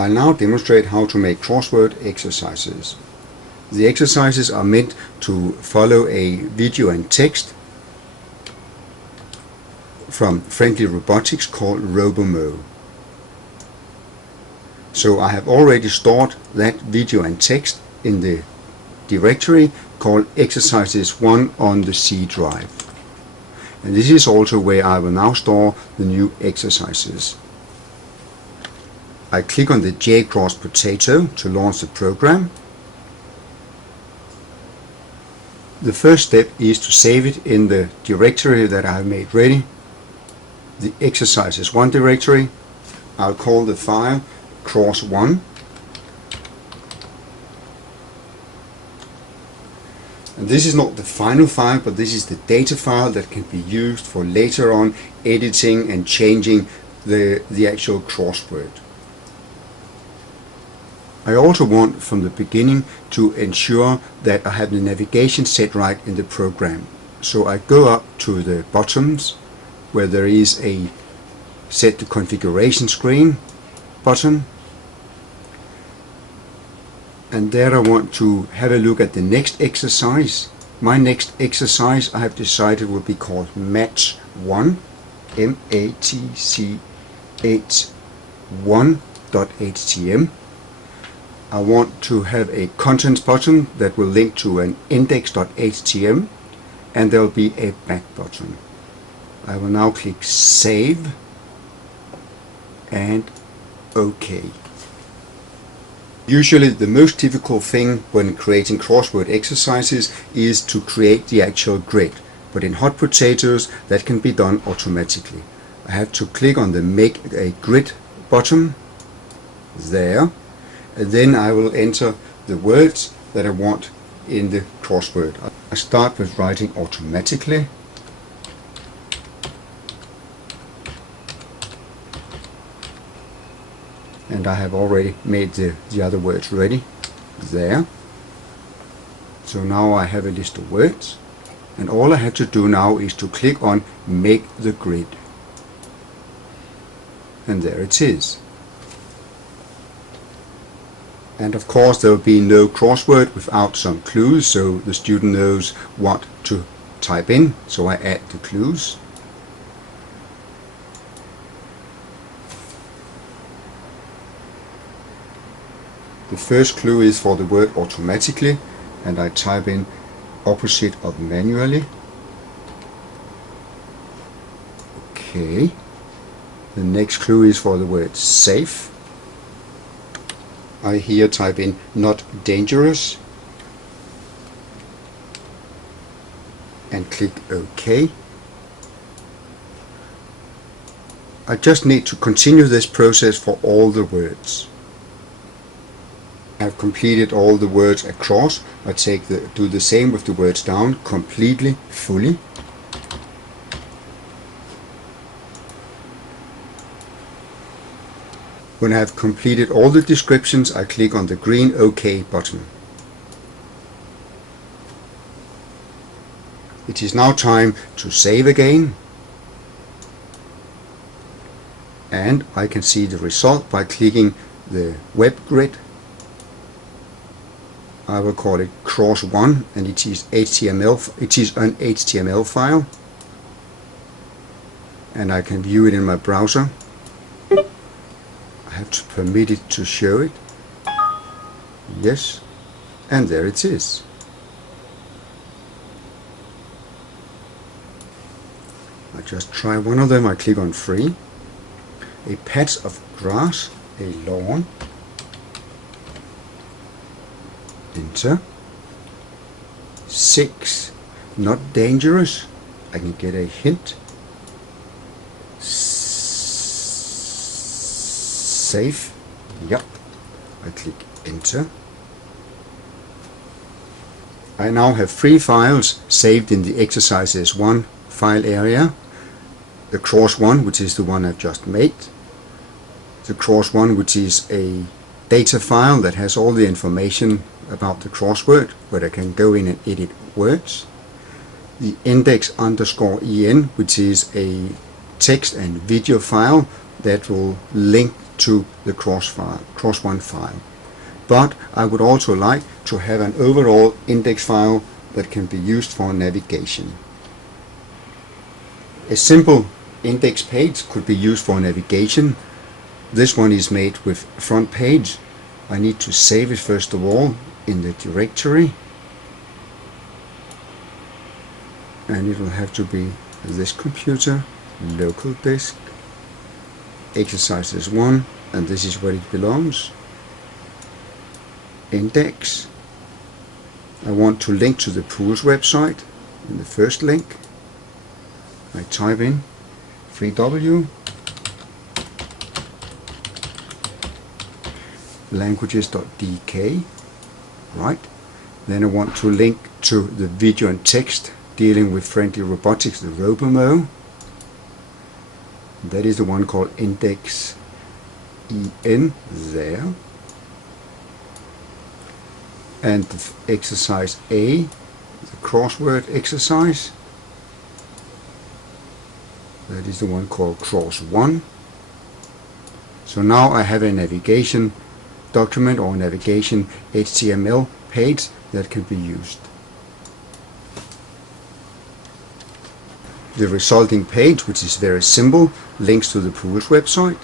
I'll now demonstrate how to make crossword exercises. The exercises are meant to follow a video and text from Friendly Robotics called Robomo. So I have already stored that video and text in the directory called Exercises 1 on the C drive. And this is also where I will now store the new exercises. I click on the J cross potato to launch the program. The first step is to save it in the directory that I have made ready, the Exercises 1 directory. I'll call the file Cross1. And this is not the final file, but this is the data file that can be used for later on editing and changing the actual crossword. I also want from the beginning to ensure that I have the navigation set right in the program. So I go up to the bottoms where there is a set the configuration screen button, and there I want to have a look at the next exercise. My next exercise I have decided will be called Match 1, match1.htm. I want to have a contents button that will link to an index.htm, and there will be a back button. I will now click Save and OK. Usually the most difficult thing when creating crossword exercises is to create the actual grid, but in Hot Potatoes that can be done automatically. I have to click on the Make a Grid button there, and then I will enter the words that I want in the crossword. I start with writing automatically. And I have already made the other words ready there. So now I have a list of words, and all I have to do now is to click on Make the Grid. And there it is. And of course there will be no crossword without some clues, so the student knows what to type in. So I add the clues. The first clue is for the word automatically, and I type in opposite of manually. Okay. The next clue is for the word safe. I here type in not dangerous and click OK. I just need to continue this process for all the words. I have completed all the words across. I do the same with the words down, completely, fully. When I have completed all the descriptions, I click on the green OK button. It is now time to save again, and I can see the result by clicking the web grid. I will call it Cross1, and it is HTML. It is an HTML file, and I can view it in my browser. I have to permit it to show it. Yes, and there it is. I just try one of them. I click on free. A patch of grass, a lawn. Enter. 6. Not dangerous. I can get a hint. Safe. Yep. I click enter. I now have 3 files saved in the Exercises 1 file area. The Cross1, which is the one I've just made. The Cross1, which is a data file that has all the information about the crossword, where I can go in and edit words. The index_en, which is a text and video file that will link to the Cross1 file. But I would also like to have an overall index file that can be used for navigation. A simple index page could be used for navigation. This one is made with front page. I need to save it first of all in the directory, and it will have to be this computer, local disk, exercises 1, and this is where it belongs. Index. I want to link to the pools website. In the first link I type in freew languages.dk, right? Then I want to link to the video and text dealing with friendly robotics, the RoboMo. That is the one called index en there. And the exercise A, the crossword exercise, that is the one called Cross1. So now I have a navigation document or navigation HTML page that can be used. The resulting page, which is very simple, links to the pools website,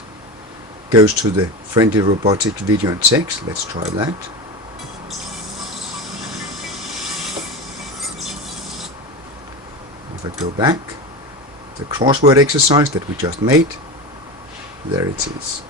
goes to the friendly robotic video and text. Let's try that. If I go back, the crossword exercise that we just made, there it is.